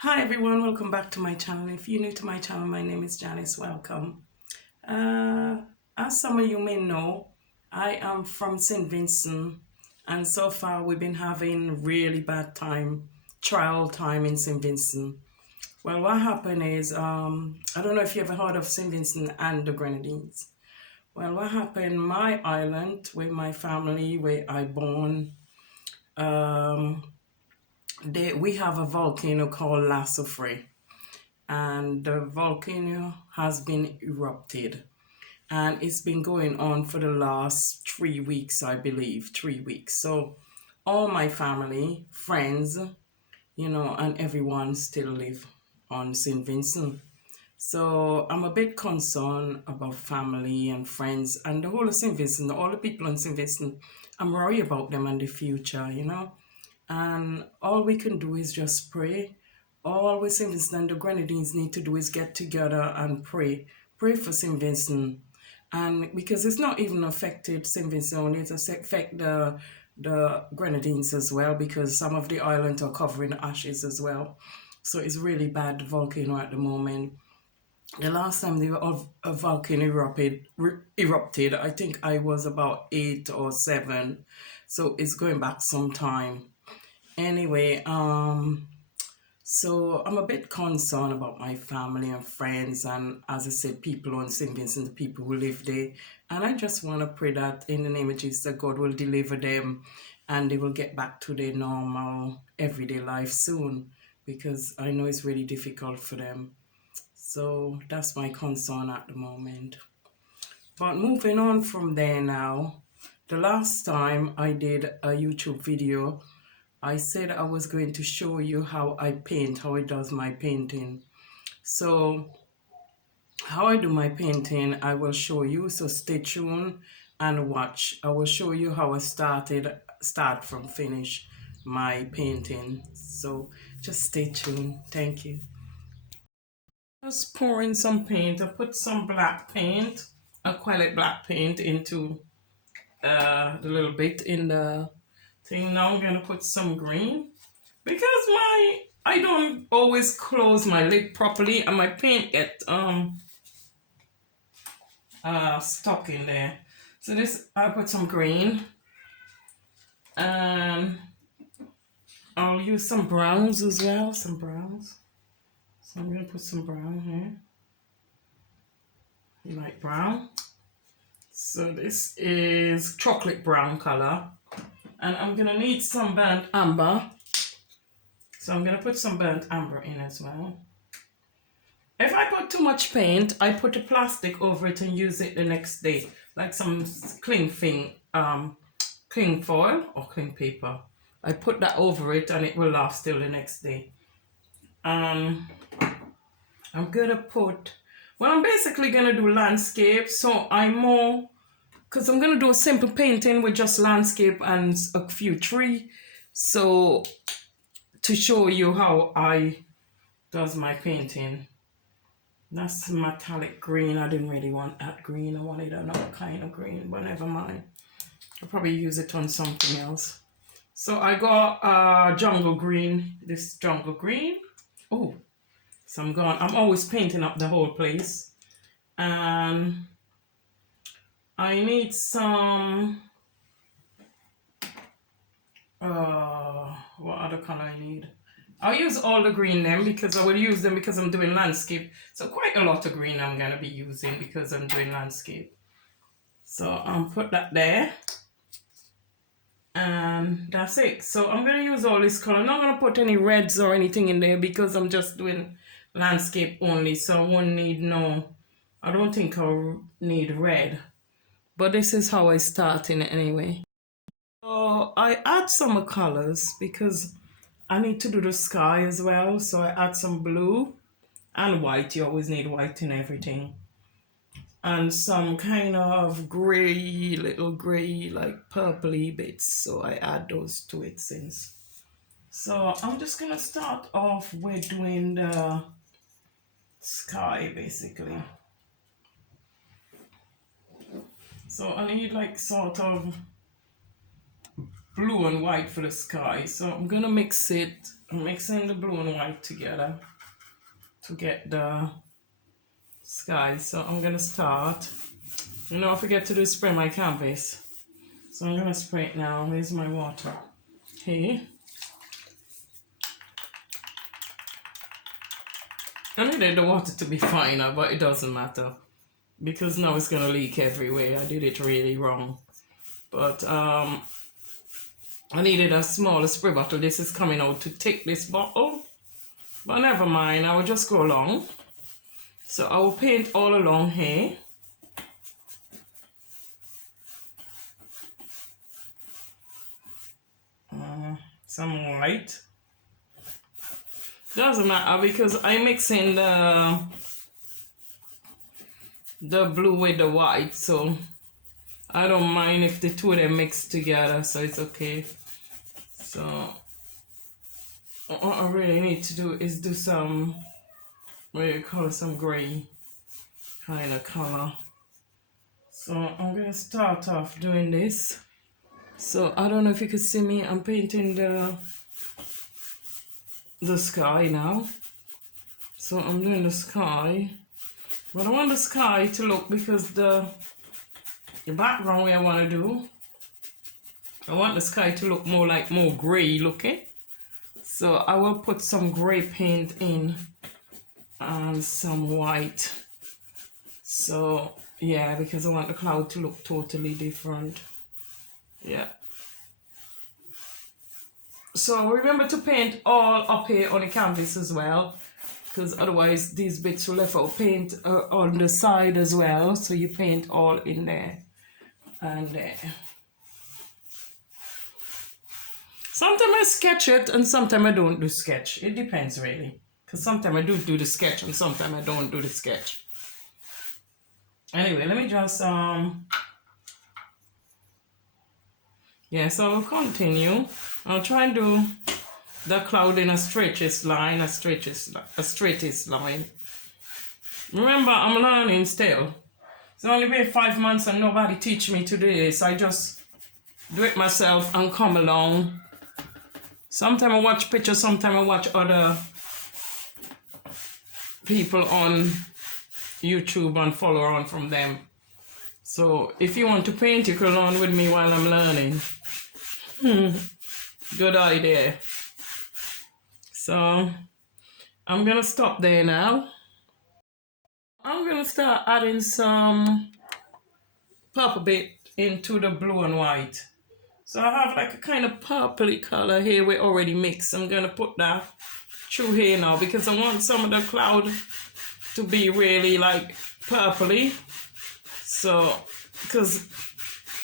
Hi everyone, welcome back to my channel. If you're new to my channel, my name is Janice. Welcome. Uh, as some of you may know, I am from St. Vincent, and so far we've been having really bad trial time in St. Vincent. Well, what happened is, I don't know if you ever heard of St. Vincent and the Grenadines. Well, what happened, my island with my family, where I born, um, we have a volcano called La Soufre, and the volcano has been erupted, and it's been going on for the last 3 weeks, I believe. 3 weeks. So all my family, friends, and everyone still live on St. Vincent. So I'm a bit concerned about family and friends and the whole of St. Vincent, all the people in St. Vincent. I'm worried about them and the future. And all we can do is just pray. All we St. Vincent and the Grenadines need to do is get together and pray. Pray for St. Vincent. And because it's not even affected St. Vincent only, it affect the Grenadines as well, because some of the islands are covering ashes as well. So it's really bad volcano at the moment. The last time a volcano erupted, I think I was about 8 or 7. So it's going back some time. Anyway, so I'm a bit concerned about my family and friends, and as I said, people on St. Vincent, the people who live there. And I just want to pray that in the name of Jesus, that God will deliver them and they will get back to their normal everyday life soon, because I know it's really difficult for them. So that's my concern at the moment. But moving on from there now, the last time I did a YouTube video, I said I was going to show you how I paint, how it does my painting. So how I do my painting, I will show you. So stay tuned and watch. I will show you how I start from finish my painting. So just stay tuned. Thank you. Just pouring some paint. I put some black paint, acrylic black paint into the little bit in the thing. Now I'm gonna put some green because I don't always close my lid properly and my paint get stuck in there. So this, I put some green, and I'll use some browns as well, some browns. So I'm gonna put some brown here, light brown. So this is chocolate brown color, and I'm gonna need some burnt amber. So I'm gonna put some burnt amber in as well. If I put too much paint, I put a plastic over it and use it the next day, like some cling foil or cling paper. I put that over it and it will last till the next day. I'm gonna put, well, I'm basically gonna do landscape. So because I'm gonna do a simple painting with just landscape and a few tree. So to show you how I does my painting. That's metallic green. I didn't really want that green. I wanted another kind of green, but never mind. I'll probably use it on something else. So I got jungle green, this jungle green. Oh, so I'm always painting up the whole place. And I need some, what other color I need? I'll use all the green then, because I will use them because I'm doing landscape. So quite a lot of green I'm going to be using because I'm doing landscape. So I'll put that there. And that's it. So I'm going to use all this color. I'm not going to put any reds or anything in there because I'm just doing landscape only. So I won't need I don't think I'll need red. But this is how I start in it anyway. So I add some colors because I need to do the sky as well. So I add some blue and white. You always need white in everything. And some kind of gray, little gray, like purpley bits. So I add those to it since. So I'm just gonna start off with doing the sky basically. So I need like sort of blue and white for the sky. So I'm gonna mix it. I'm mixing the blue and white together to get the sky. So I'm gonna start. You know, I forget to do spray my canvas. So I'm gonna spray it now. Where's my water? Okay. I needed the water to be finer, but it doesn't matter because now it's gonna leak everywhere. I did it really wrong. But I needed a smaller spray bottle. This is coming out to take this bottle. But never mind, I will just go along. So I will paint all along here. Some white. Doesn't matter because I'm mixing the blue with the white, so I don't mind if the two of them mix together, so it's okay. So what I really need to do is do some, what do you call it, some gray kind of color. So I'm gonna start off doing this. So I don't know if you can see me, I'm painting the sky now. So I'm doing the sky, but I want the sky to look, because the background way I want to do, I want the sky to look more gray looking. So I will put some gray paint in and some white. So yeah, because I want the cloud to look totally different. Yeah. So remember to paint all up here on the canvas as well, because otherwise these bits will left out. Paint on the side as well, so you paint all in there and there. Sometimes I sketch it and sometimes I don't do sketch. It depends really, because sometimes I do the sketch and sometimes I don't do the sketch. Anyway, let me just yeah, so I'll continue. I'll try and do the cloud in a straightest line, a straightest line. Remember, I'm learning still. It's only been 5 months and nobody teach me to do this. I just do it myself and come along. Sometimes I watch pictures, sometimes I watch other people on YouTube and follow on from them. So if you want to paint, you can learn with me while I'm learning. Good idea. So I'm gonna stop there now. I'm gonna start adding some purple bit into the blue and white. So I have like a kind of purpley color here we already mixed. I'm gonna put that through here now because I want some of the cloud to be really like purpley. So, because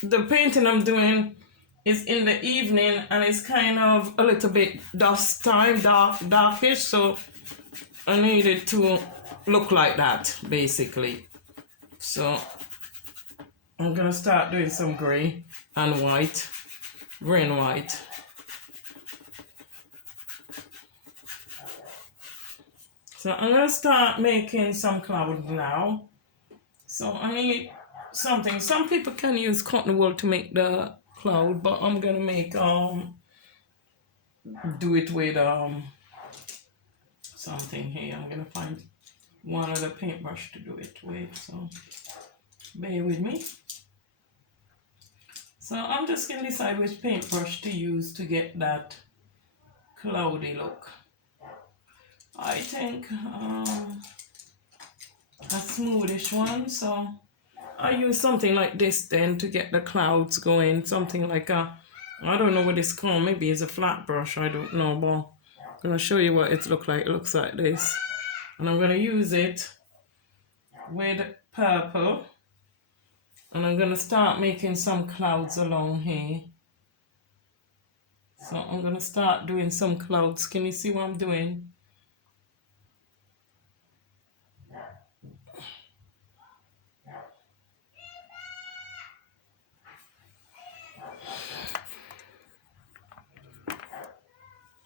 the painting I'm doing is in the evening and it's kind of a little bit dusk time, darkish, so I need it to look like that basically. So I'm gonna start doing some gray and white, gray and white. So I'm gonna start making some clouds now. So I need something. Some people can use cotton wool to make the cloud, but I'm gonna make do it with something here. I'm gonna find one other paintbrush to do it with, so bear with me. So I'm just gonna decide which paintbrush to use to get that cloudy look. I think a smoothish one, so I use something like this then to get the clouds going. Something like a, I don't know what it's called, maybe it's a flat brush, I don't know, but I'm gonna show you what it looks like. It looks like this, and I'm gonna use it with purple, and I'm gonna start making some clouds along here. So I'm gonna start doing some clouds. Can you see what I'm doing?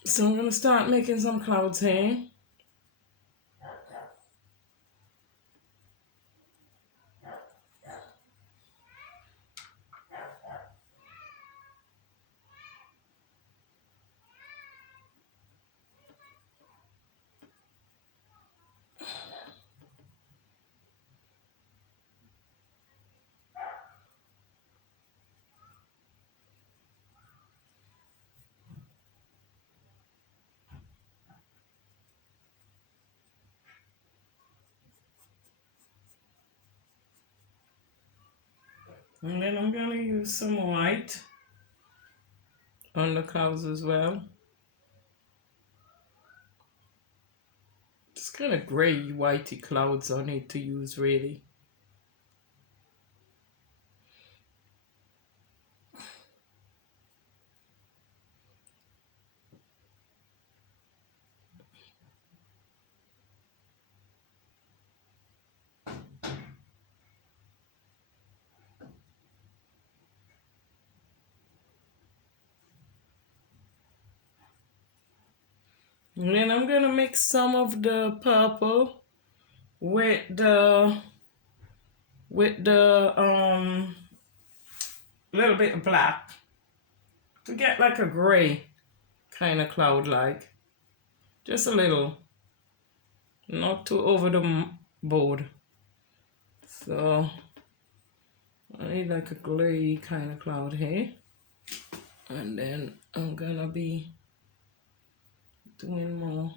So I'm gonna start making some clouds here. And then I'm going to use some white on the clouds as well. Just kind of grey, whitey clouds I need to use really. And then I'm going to mix some of the purple with the little bit of black to get like a gray kind of cloud, like just a little, not too over the board. So I need like a gray kind of cloud here, and then I'm gonna be doing more.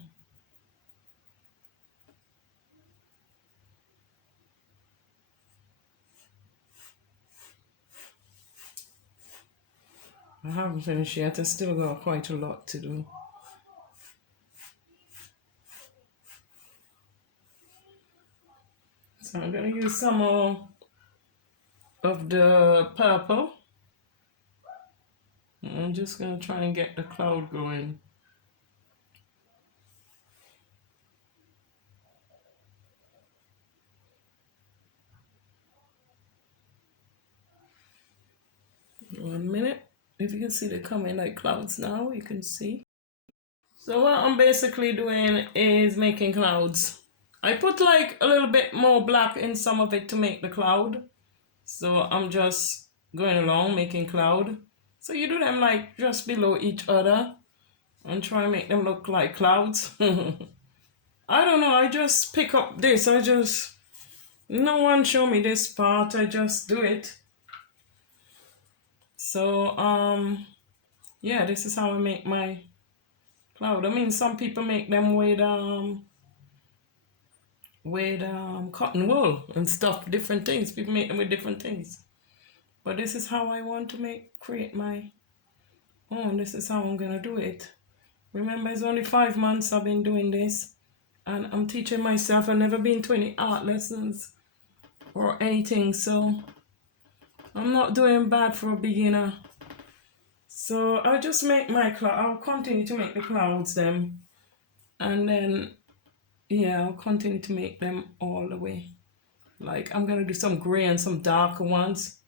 I haven't finished yet. I still got quite a lot to do. So I'm gonna use some more of the purple. I'm just gonna try and get the cloud going. One minute. If you can see, they're coming like clouds now, you can see. So what I'm basically doing is making clouds. I put like a little bit more black in some of it to make the cloud. So I'm just going along making cloud. So you do them like just below each other and try and make them look like clouds. I don't know, I just pick up this. No one show me this part, I just do it. So yeah, this is how I make my cloud. I mean, some people make them with cotton wool and stuff, different things. People make them with different things. But this is how I want to create my own. This is how I'm gonna do it. Remember, it's only 5 months I've been doing this, and I'm teaching myself. I've never been to any art lessons or anything, so I'm not doing bad for a beginner. So I'll just make my cloud. I'll continue to make the clouds them, and then yeah, I'll continue to make them all the way. Like I'm gonna do some gray and some darker ones,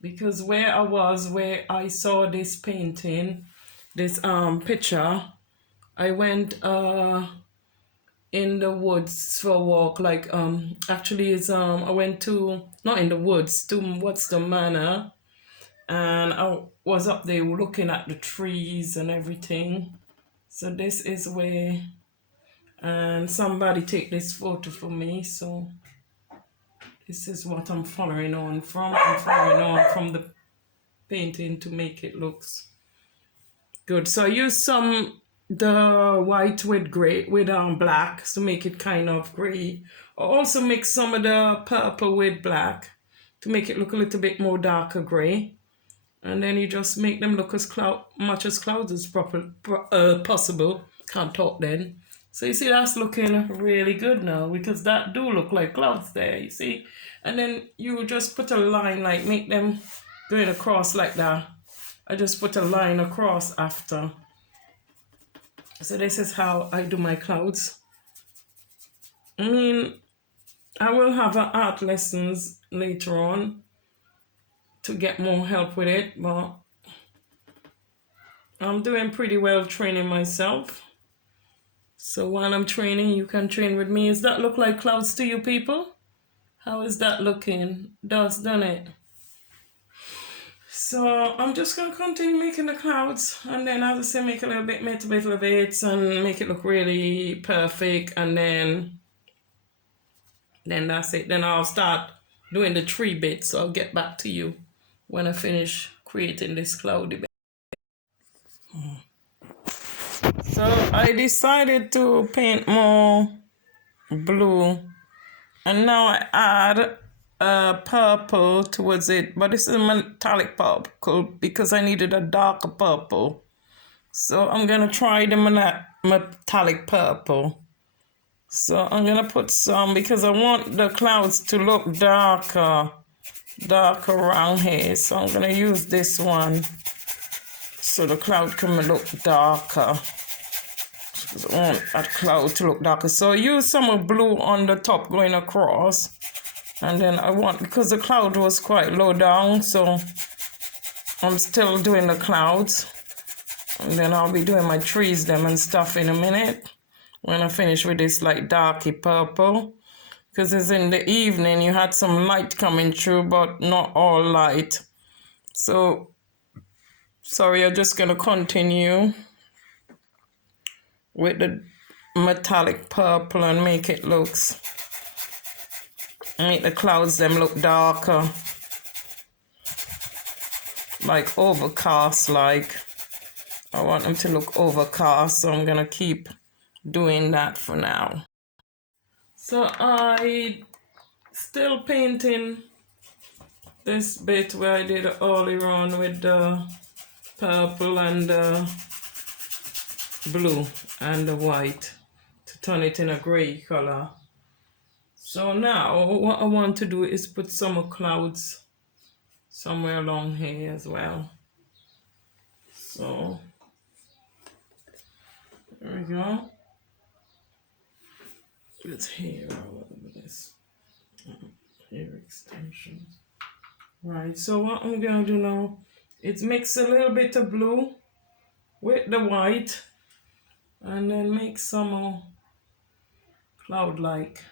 because where I saw this painting, this picture, I went in the woods for a walk. Like actually it's I went to, not in the woods, to what's the manor, and I was up there looking at the trees and everything. So this is where, and somebody take this photo for me, so this is what I'm following on from. I'm following on from the painting to make it looks good. So I use the white with gray, with black, to make it kind of gray. I also mix some of the purple with black to make it look a little bit more darker gray. And then you just make them look as much as clouds as possible. Can't talk then. So you see, that's looking really good now, because that do look like clouds there, you see. And then you just put a line, like make them going across like that. I just put a line across after. So this is how I do my clouds. I mean, I will have art lessons later on to get more help with it, but I'm doing pretty well training myself. So while I'm training, you can train with me. Does that look like clouds to you people? How is that looking? Doesn't it? So I'm just going to continue making the clouds, and then as I say, make a little bit of it and make it look really perfect, and then that's it. Then I'll start doing the tree bit, so I'll get back to you when I finish creating this cloudy bit. So I decided to paint more blue, and now I add purple towards it, but this is a metallic purple because I needed a darker purple. So I'm gonna try the metallic purple. So I'm gonna put some because I want the clouds to look darker around here. So I'm gonna use this one so the cloud can look darker. I want that cloud to look darker. So I use some blue on the top going across. And then I want, because the cloud was quite low down, so I'm still doing the clouds. And then I'll be doing my trees them and stuff in a minute when I finish with this like darky purple. Because it's in the evening, you had some light coming through, but not all light. So, sorry, I'm just going to continue with the metallic purple and make it looks, make the clouds them look darker, like overcast. Like I want them to look overcast, so I'm gonna keep doing that for now. So I still painting this bit where I did all around with the purple and the blue and the white to turn it in a gray color. So now what I want to do is put some clouds somewhere along here as well. So there we go. It's here, whatever this hair extensions. Right, so what I'm gonna do now is mix a little bit of blue with the white and then make some cloud-like.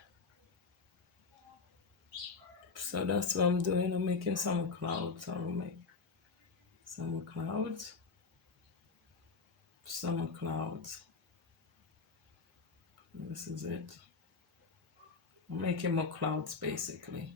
So that's what I'm doing. I'm making some clouds. I'll make some clouds. Some clouds. This is it. I'm making more clouds basically.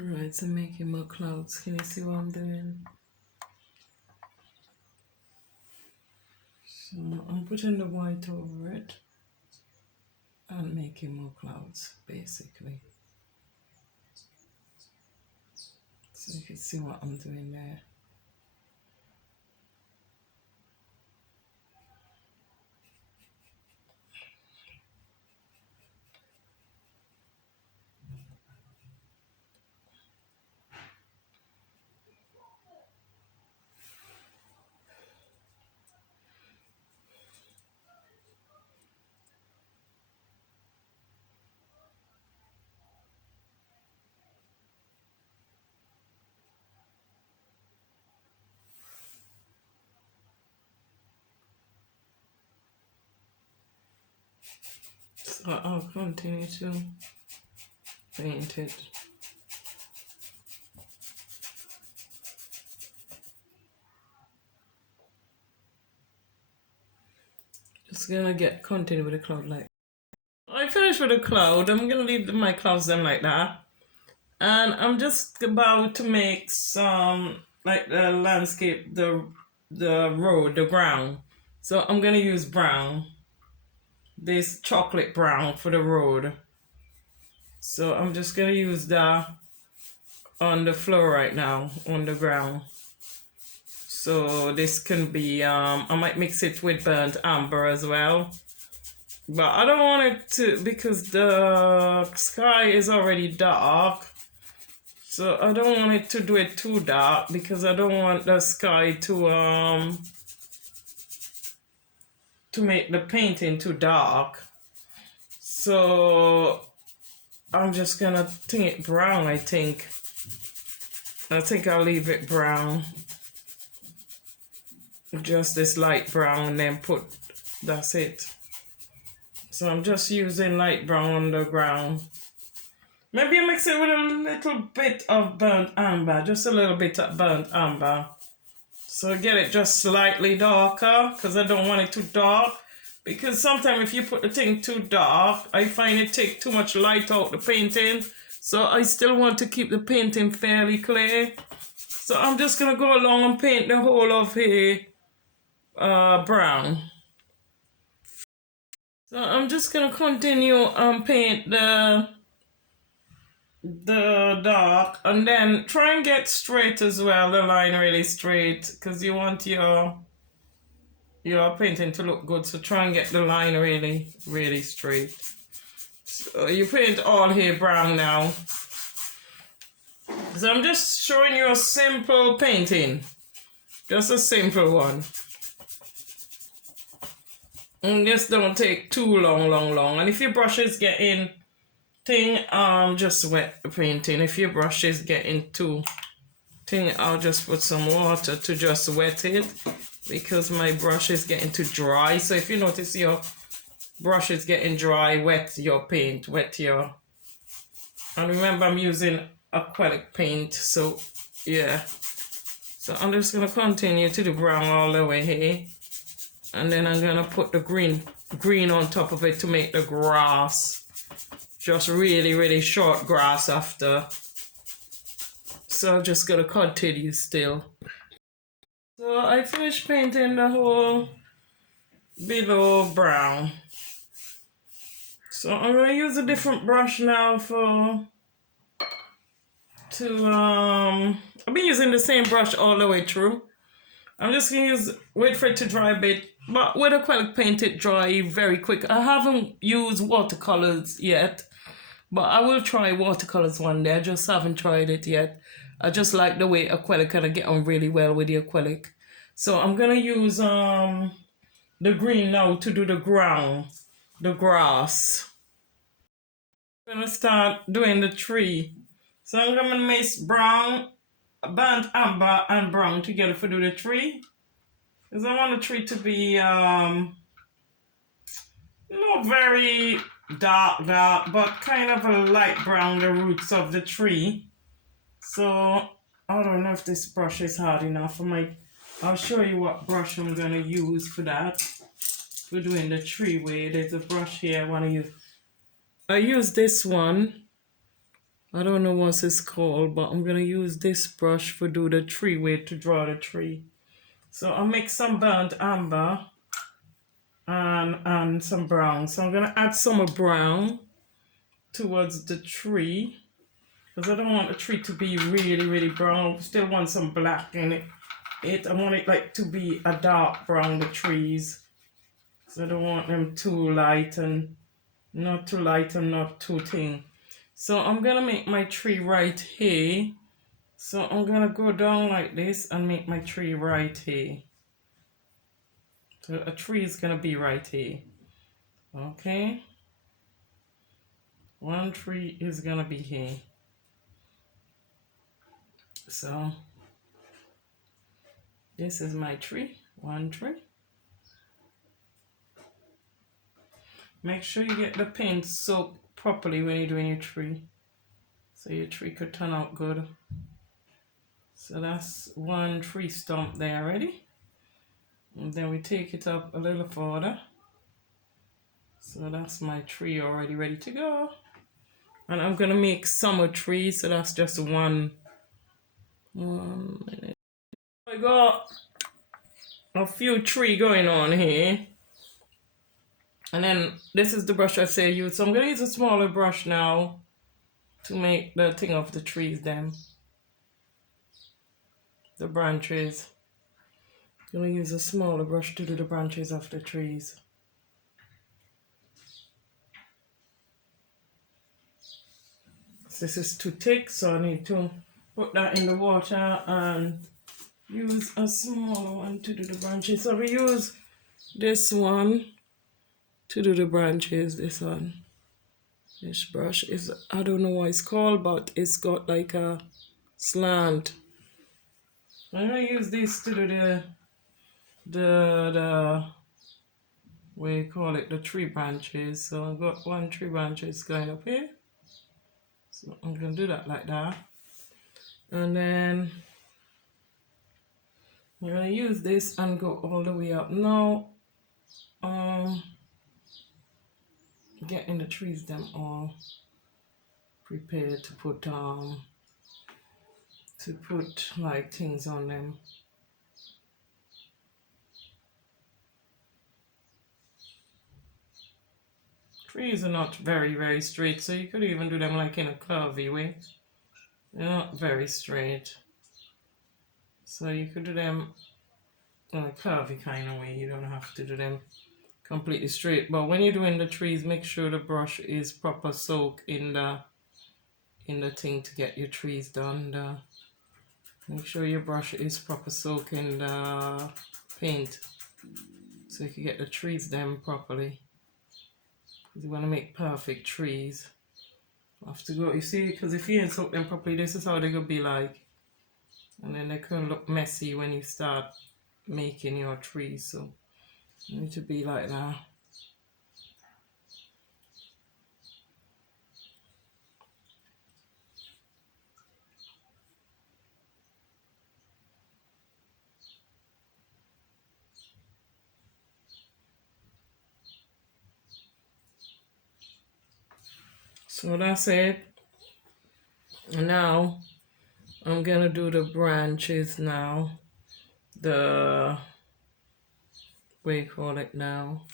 Alright, so making more clouds. Can you see what I'm doing? So I'm putting the white over it and making more clouds basically. So you can see what I'm doing there. So I'll continue to paint it. Just gonna continue with the cloud like. I finished with the cloud. I'm gonna leave my clouds them like that. And I'm just about to make some like the landscape, the road, the ground. So I'm gonna use brown. This chocolate brown for the road. So I'm just gonna use that on the floor right now, on the ground. So this can be, I might mix it with burnt amber as well. But I don't want it to, because the sky is already dark. So I don't want it to do it too dark because I don't want the sky to make the painting too dark. So I'm just gonna think it brown, I think. I think I'll leave it brown. Just this light brown and then that's it. So I'm just using light brown on the ground. Maybe mix it with a little bit of burnt amber, just a little bit of burnt amber. So get it just slightly darker, because I don't want it too dark, because sometimes if you put the thing too dark, I find it take too much light out the painting. So I still want to keep the painting fairly clear. So I'm just gonna go along and paint the whole of here brown. So I'm just gonna continue paint the dark, and then try and get straight as well, the line really straight, because you want your painting to look good. So try and get the line really straight. So you paint all here brown now. So I'm just showing you a simple painting, just a simple one. And this don't take too long. And if your brush is getting thing, just wet the painting. If your brush is getting too thing, I'll just put some water to just wet it, because my brush is getting too dry. So if you notice your brush is getting dry, wet your paint, and remember I'm using acrylic paint, so yeah. So I'm just gonna continue to the brown all the way here, and then I'm gonna put the green on top of it to make the grass, just really short grass after. So I'm just gonna continue still. So I finished painting the whole below brown. So I'm gonna use a different brush now I've been using the same brush all the way through. I'm just gonna wait for it to dry a bit, but with acrylic paint it dry very quick. I haven't used watercolors yet, but I will try watercolors one day. I just haven't tried it yet. I just like the way acrylic kind of get on really well with the acrylic. So I'm gonna use the green now to do the grass. I'm gonna start doing the tree. So I'm gonna mix brown, burnt amber and brown together for do the tree. Because I want the tree to be not very dark, but kind of a light brown, the roots of the tree. So I don't know if this brush is hard enough for I'll show you what brush I'm gonna use for that. We're doing the tree way. There's a brush here I wanna use. I use this one. I don't know what it's called, but I'm gonna use this brush for do the tree way to draw the tree. So I'll make some burnt amber and some brown. So I'm gonna add some brown towards the tree, because I don't want the tree to be really brown. I still want some black in it. I want it like to be a dark brown, the trees. So I don't want them too light and not too light and not too thin. So I'm gonna make my tree right here. So I'm gonna go down like this and make my tree right here. So a tree is gonna be right here. Okay. One tree is gonna be here. So this is my tree, one tree. Make sure you get the paint soaked properly when you're doing your tree, so your tree could turn out good. So that's one tree stump there already. And then we take it up a little further. So that's my tree already ready to go. And I'm gonna make summer trees, so that's just one minute. I got a few tree going on here. And then this is the brush I say use. So I'm gonna use a smaller brush now to make the thing of the trees then. The branches. I'm gonna use a smaller brush to do the branches of the trees. This is too thick, so I need to put that in the water and use a smaller one to do the branches. So we use this one to do the branches, this one. This brush is, I don't know what it's called, but it's got like a slant. I'm gonna use this to do the we call it the tree branches. So I've got one tree branches going up here. So I'm gonna do that like that. And then I'm gonna use this and go all the way up. Now getting the trees them all prepared to put like things on them. Trees are not very straight, so you could even do them like in a curvy way. They're not very straight, so you could do them in a curvy kind of way. You don't have to do them completely straight. But when you're doing the trees, make sure the brush is proper soak in the thing to get your trees done. Make sure your brush is proper soak in the paint so you can get the trees done properly. You want to make perfect trees. Have to go, you see, because if you ain't soak them properly, this is how they could be like. And then they can look messy when you start making your trees. So you need to be like that. So that's it. Now I'm gonna do the branches now. What do you call it now?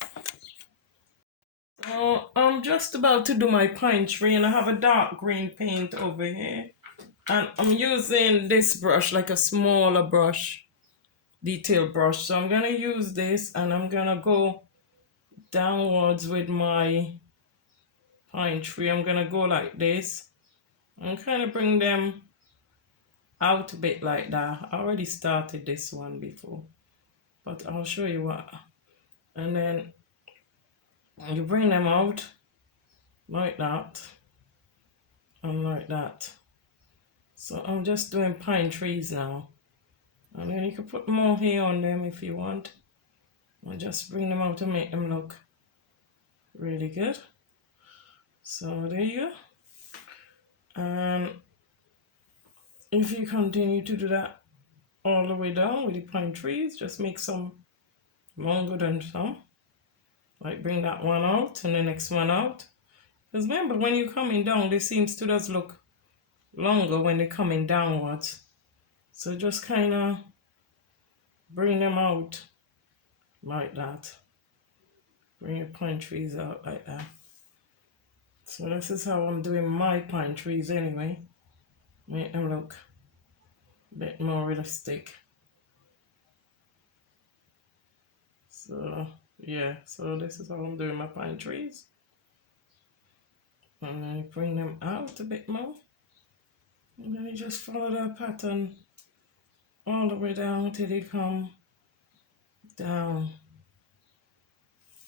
So I'm just about to do my pine tree, and I have a dark green paint over here. And I'm using this brush, like a smaller brush, detail brush. So I'm gonna use this, and I'm gonna go downwards with my pine tree. I'm gonna go like this and kind of bring them out a bit like that. I already started this one before, but I'll show you what. And then you bring them out like that and like that. So I'm just doing pine trees now, and then you can put more hair on them if you want. I just bring them out to make them look really good. So there you go. And if you continue to do that all the way down with the pine trees, just make some longer than some. Like bring that one out and the next one out. Because remember, when you're coming down, they seems to just look longer when they're coming downwards. So just kind of bring them out like that. Bring your pine trees out like that. So this is how I'm doing my pine trees anyway. Make them look a bit more realistic. So yeah, so this is how I'm doing my pine trees. And then you bring them out a bit more. And then you just follow that pattern all the way down till they come down.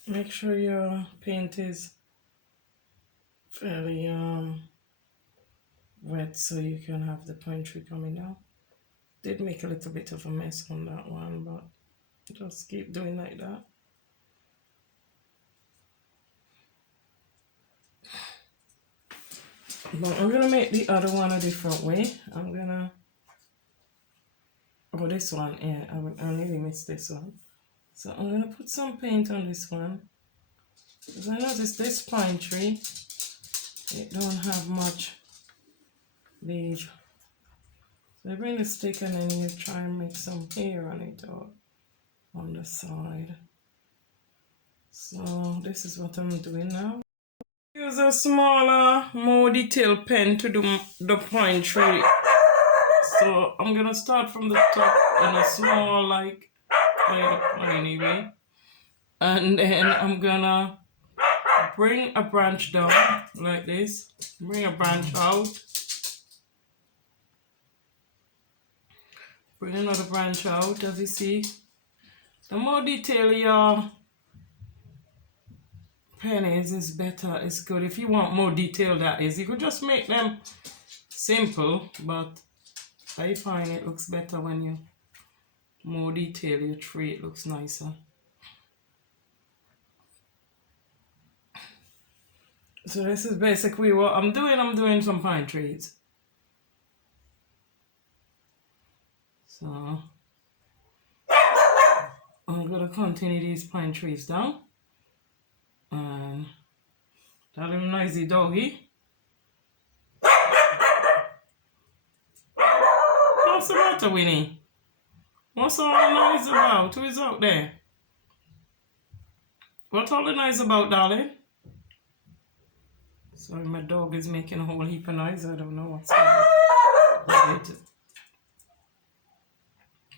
Make sure your paint is fairly wet so you can have the pine tree coming down. Did make a little bit of a mess on that one, but just keep doing like that. But I'm gonna make the other one a different way. I'm gonna, oh, this one, yeah, I nearly missed this one. So I'm gonna put some paint on this one. Because I noticed this pine tree, it don't have much leaf. So you bring the stick and then you try and make some hair on it or on the side. So this is what I'm doing now. Use a smaller, more detailed pen to do the pine tree. So I'm gonna start from the top in a small, like, kind of piney way. And then I'm gonna bring a branch down like this. Bring a branch out. Bring another branch out, as you see. The more detail your pen is better. It's good. If you want more detail, that is, you could just make them simple, but I find it looks better when you more detail your tree. It looks nicer. So this is basically what I'm doing. I'm doing some pine trees. So I'm gonna continue these pine trees down, and That little noisy doggy. What's the matter, Winnie? What's all the noise about? Who is out there? What's all the noise about, darling? Sorry, my dog is making a whole heap of noise. I don't know what's going on.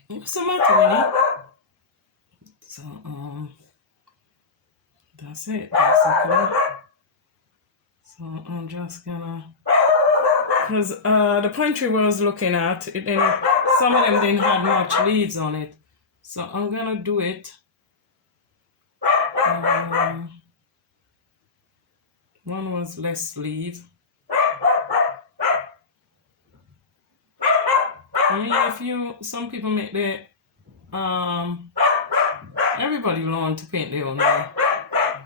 What's the matter, Winnie? So, that's it, basically. So, I'm just gonna... Because the pine tree I was looking at, some of them didn't have much leaves on it. So, I'm gonna do it. One was less leaves. I mean, some people make the, everybody learn to paint their own way.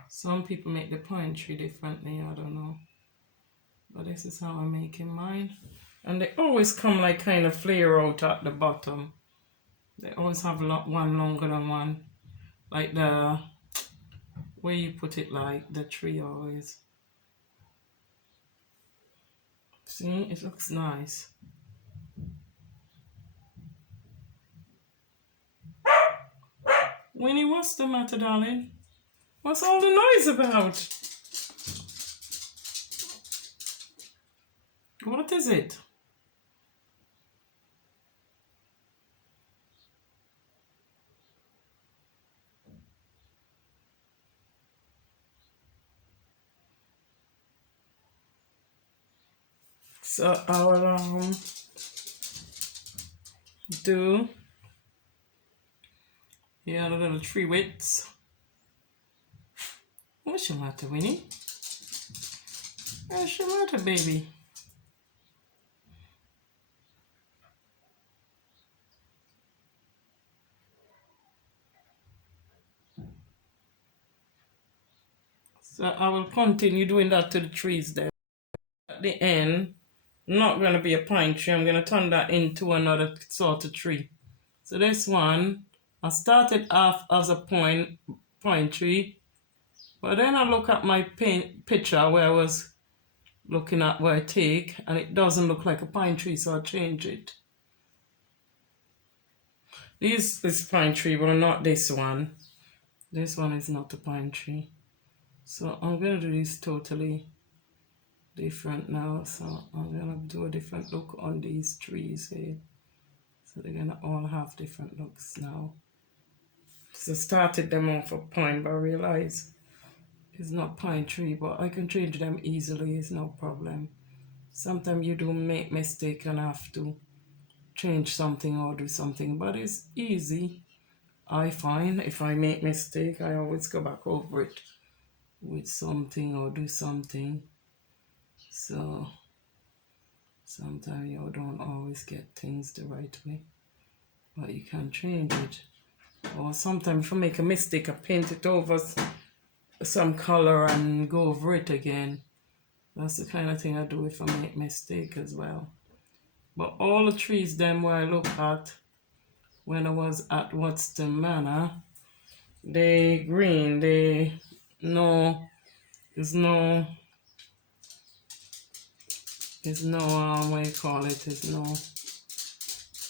Some people make the pine tree differently, I don't know. But this is how I'm making mine. And they always come like kind of flare out at the bottom. They always have one longer than one. Like the way you put it, like the tree always. See, it looks nice. Winnie, what's the matter, darling? What's all the noise about? What is it? So I will do the little tree widths. What's the matter, Winnie? What's the matter, baby? So I will continue doing that to the trees there. At the end, not going to be a pine tree. I'm going to turn that into another sort of tree. So this one, I started off as a pine tree, but then I look at my picture where I was looking at where I take, and it doesn't look like a pine tree, so I change it. This is pine tree, but not this one. This one is not a pine tree. So I'm going to do this totally different now. So I'm going to do a different look on these trees here. So they're going to all have different looks now. So I started them off a pine, but I realized it's not pine tree, but I can change them easily. It's no problem. Sometimes you do make mistake and have to change something or do something, but it's easy. I find if I make mistake, I always go back over it with something or do something. So sometimes you don't always get things the right way, but you can change it. Or sometimes if I make a mistake, I paint it over some color and go over it again. That's the kind of thing I do if I make mistake as well. But all the trees then where I look at when I was at Watston Manor, they green, there's no what you call it, there's no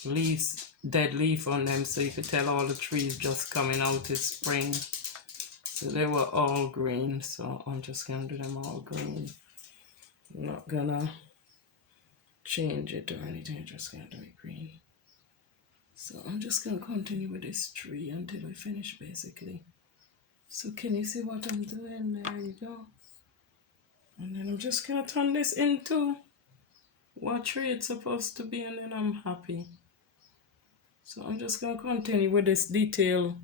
leaves, dead leaf on them, so you could tell all the trees just coming out is spring. So they were all green, so I'm just gonna do them all green. I'm not gonna change it or anything, I'm just gonna do it green. So I'm just gonna continue with this tree until I finish basically. So can you see what I'm doing? There you go. And then I'm just gonna turn this into what tree it's supposed to be, and then I'm happy. So I'm just gonna continue with this detail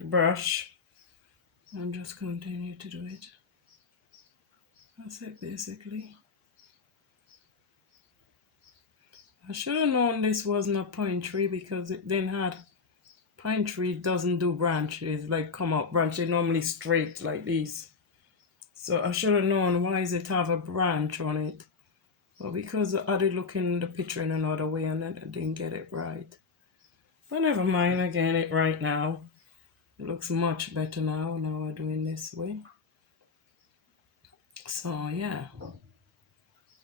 brush and just continue to do it. That's it basically. I should have known this wasn't a pine tree because it didn't have pine tree doesn't do branches like come up branch. They normally straight like this. So I should have known why does it have a branch on it. But because I did look in the picture in another way and I didn't get it right. But never mind, I get it right now. It looks much better now. Now we're doing this way. So yeah,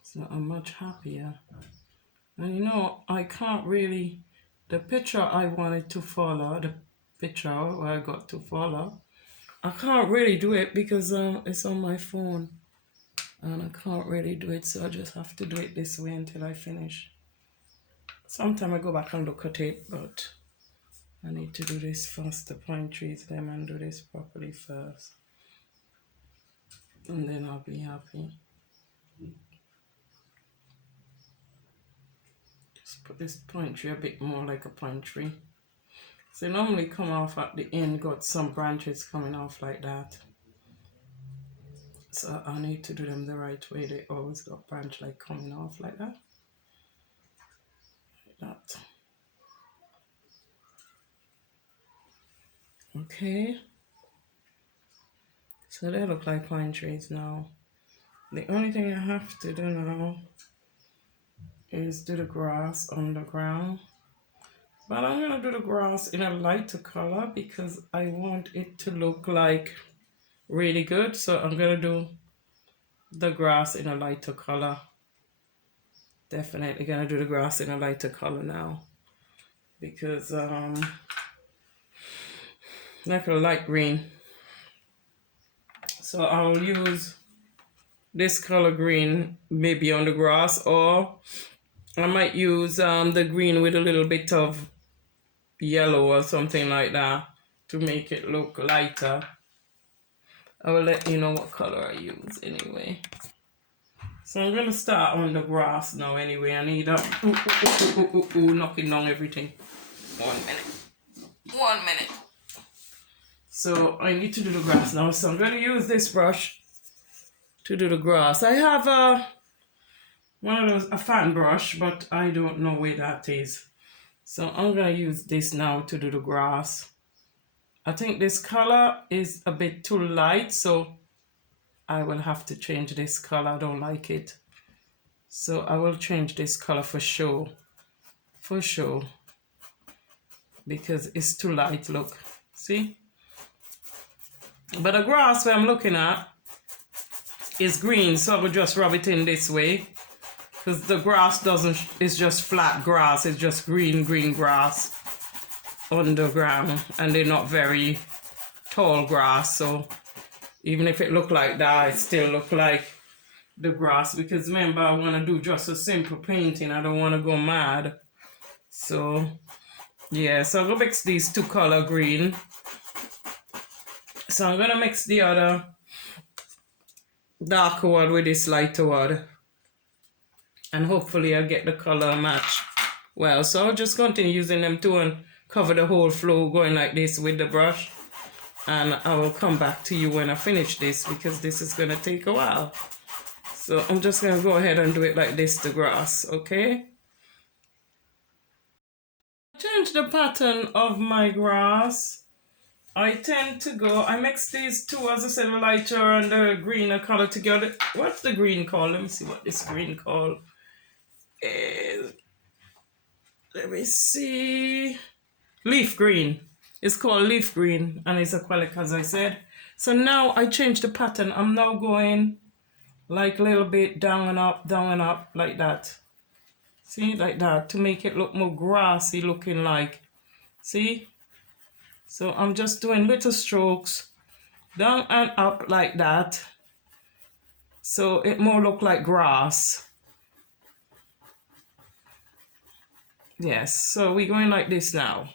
so I'm much happier. And you know, I can't really, the picture I wanted to follow, the picture where I got to follow, I can't really do it because it's on my phone and I can't really do it, so I just have to do it this way until I finish. Sometime I go back and look at it, but I need to do this first, the pine trees them, and do this properly first. And then I'll be happy. Just put this pine tree a bit more like a pine tree. So they normally come off at the end, got some branches coming off like that. So I need to do them the right way. They always got branch like coming off like that. Like that. Okay. So they look like pine trees now. The only thing I have to do now is do the grass on the ground. But I'm gonna do the grass in a lighter color because I want it to look like really good. So I'm gonna do the grass in a lighter color. Definitely gonna do the grass in a lighter color now because like a light green. So I'll use this color green maybe on the grass, or I might use the green with a little bit of yellow or something like that to make it look lighter. I will let you know what color I use anyway. So I'm gonna start on the grass now anyway. I need knocking down everything. 1 minute. 1 minute. So I need to do the grass now. So I'm gonna use this brush to do the grass. I have a fan brush, but I don't know where that is. So I'm gonna use this now to do the grass. I think this color is a bit too light, so I will have to change this color. I don't like it. So I will change this color for sure. For sure. Because it's too light, look. See? But the grass where I'm looking at is green, so I will just rub it in this way. Because the grass it's just flat grass. It's just green grass underground. And they're not very tall grass, so even if it look like that, it still look like the grass. Because remember, I want to do just a simple painting. I don't want to go mad. So yeah, so I'm gonna mix these two color green. So I'm gonna mix the other darker one with this lighter one, and hopefully I'll get the color match well. So I'll just continue using them two and cover the whole floor going like this with the brush, and I will come back to you when I finish this because this is gonna take a while. So I'm just gonna go ahead and do it like this, the grass, okay? Change the pattern of my grass. I tend to go, I mix these two, as I said, the lighter and the greener color together. What's the green called? Let me see what this green called is. Let me see. Leaf green. It's called leaf green and it's acrylic, as I said. So now I change the pattern. I'm now going like a little bit down and up like that. See, like that, to make it look more grassy looking like. See? So I'm just doing little strokes down and up like that. So it more look like grass. Yes, so we're going like this now.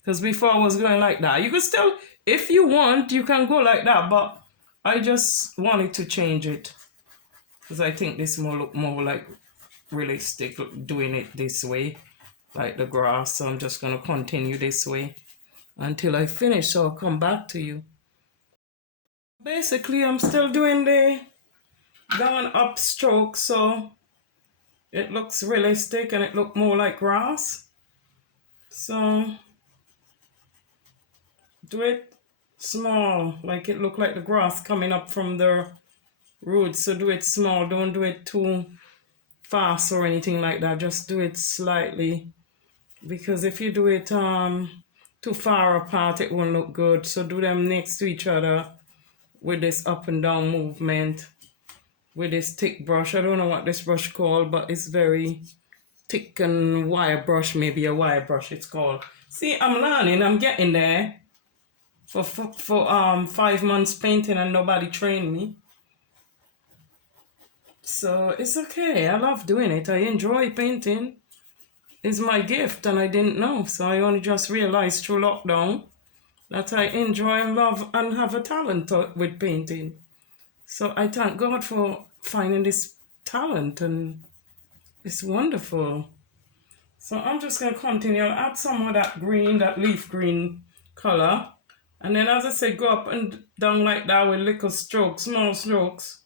Because before I was going like that. You could still, if you want, you can go like that. But I just wanted to change it. Because I think this more look more like realistic doing it this way. Like the grass. So I'm just going to continue this way until I finish. So I'll come back to you. Basically, I'm still doing the down up stroke. So it looks realistic and it looks more like grass. So do it small, like it look like the grass coming up from the roots. So do it small, don't do it too fast or anything like that. Just do it slightly, because if you do it too far apart, it won't look good. So do them next to each other with this up and down movement with this thick brush. I don't know what this brush called, but it's very thick and wire brush, maybe a wire brush it's called. See, I'm learning, I'm getting there. For 5 months painting and nobody trained me. So it's okay. I love doing it. I enjoy painting. It's my gift and I didn't know. So I only just realized through lockdown that I enjoy and love and have a talent with painting. So I thank God for finding this talent, and it's wonderful. So I'm just going to continue. I'll add some of that green, that leaf green color. And then, as I say, go up and down like that with little strokes, small strokes.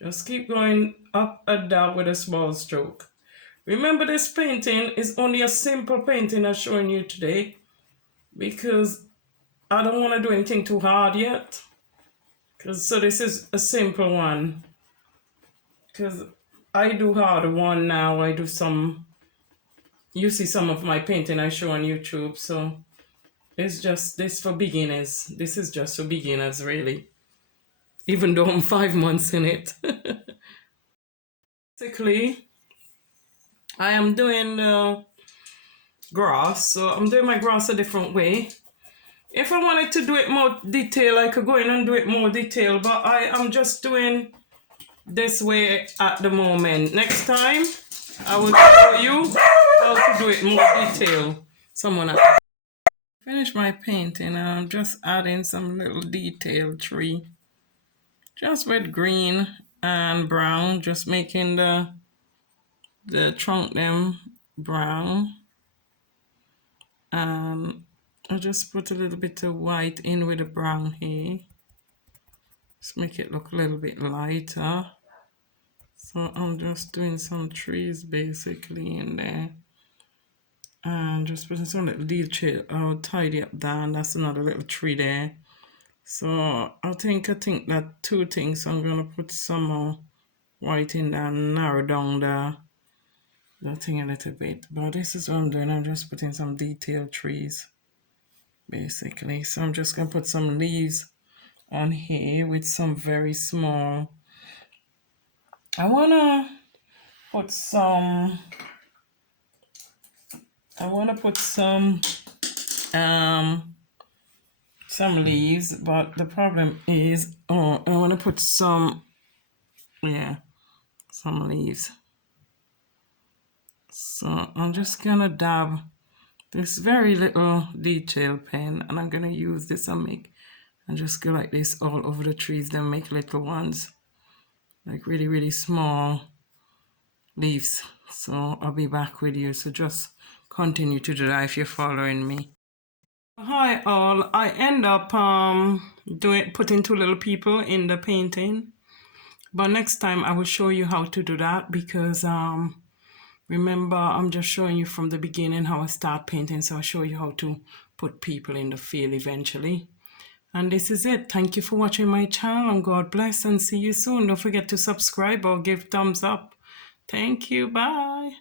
Just keep going up and down with a small stroke. Remember, this painting is only a simple painting I'm showing you today, because I don't want to do anything too hard yet. So this is a simple one. Because I do harder one now. I do some... You see some of my painting I show on YouTube, so it's just this for beginners. This is just for beginners, really. Even though I'm 5 months in it. Basically, I am doing the grass, so I'm doing my grass a different way. If I wanted to do it more detail, I could go in and do it more detail, but I am just doing this way at the moment. Next time, I will show you how to do it more detail. Finish my painting, and I'm just adding some little detail tree. Just with green and brown, just making the trunk them brown. I'll just put a little bit of white in with the brown here. Just make it look a little bit lighter. So I'm just doing some trees basically in there. And just putting some little detail. I'll tidy up that, and that's another little tree there. So I think that two things. So I'm gonna put some more white in there and narrow down the thing a little bit. But this is what I'm doing. I'm just putting some detailed trees basically. So I'm just gonna put some leaves on here with some very small. I wanna put some leaves, but the problem is, I want to put some leaves. So I'm just gonna dab this very little detail pen, and I'm gonna use this and just go like this all over the trees, then make little ones, like really, really small leaves. So I'll be back with you. So just continue to do that if you're following me. Hi all, I end up putting two little people in the painting, but next time I will show you how to do that, because remember, I'm just showing you from the beginning how I start painting, so I'll show you how to put people in the field eventually. And this is it. Thank you for watching my channel, and God bless, and see you soon. Don't forget to subscribe or give thumbs up. Thank you. Bye.